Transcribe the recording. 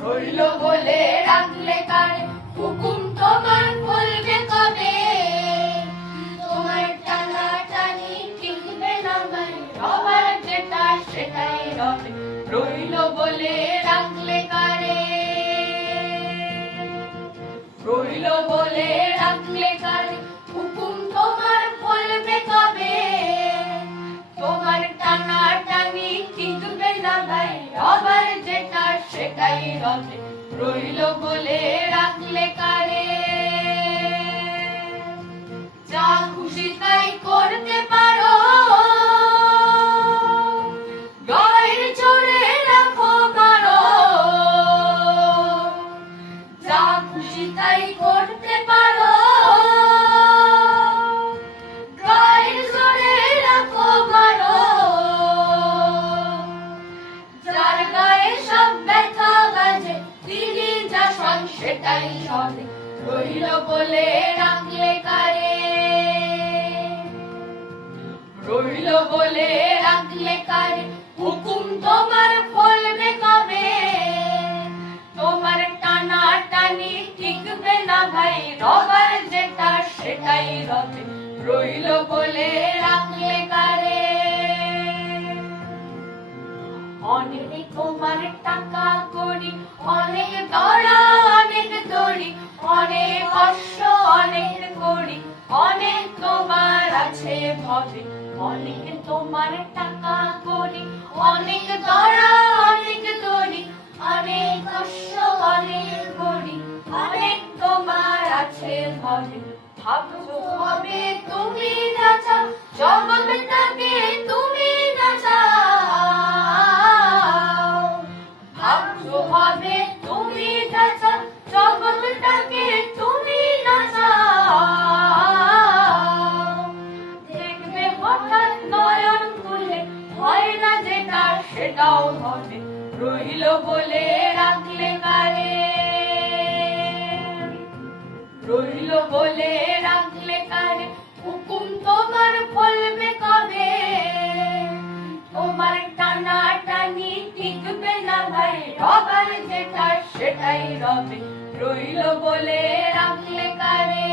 রইল বলে রাখলে কারে হুকুম তোমার বলবে কবে তোমার টানা টানি টিকবে না ভাই রবার যেটা সেটাই রবে রইল বলে রাখলে কারে রইল বলে রাখলে কারে হুকুম তোমার বলবে কবে তোমার টানা টানি টিকবে না ভাই রবার যেটা সেটাই রবে রইল বলে রাখলে কারে যা খুশি তাই করতে পারো গায়ের জোরে রাখো মারো যা খুশি তাই করতে পারো গায়ের জোরে রাখো মারো যার গায়ে সব ব্যথা বাজে তিনি যা শোন সেটাই শোনে রইল বলে রাখলে কারে রইল বলে রাখলে কারে হুকুম তোমার ফলবে কবে তোমার টানা টানি টিকবে না ভাই রবার যেটা সেটাই রবে রইল বলে রাখলে কারে অনেক তোমার টাকা করি অনেক দড়া অনেক দড়ি অনেক অশ্ব অনেক করি অনেক তোমার আছে ভবে অনেক তোমার টাকা করি অনেক দড়া অনেক দড়ি অনেক অশ্ব অনেক করি অনেক তোমার আছে ভবে ভাবছো হবে তুমি না চাও জগৎটাকে তুমি না চাও ভাবছো হবে তুমি না চাও জগৎটাকে তুমি না চাও দেখবে হঠাৎ নয়ন খুলে হয় না যেটা সেটাও হবে রইল বলে রাখলে কারে রইল বলে রাখলে কারে হুকুম তোমার ফলবে কবে তোমার টানা টানি টিকবে না ভাই রবার যেটা সেটাই রবে রইল বলে রাখলে কারে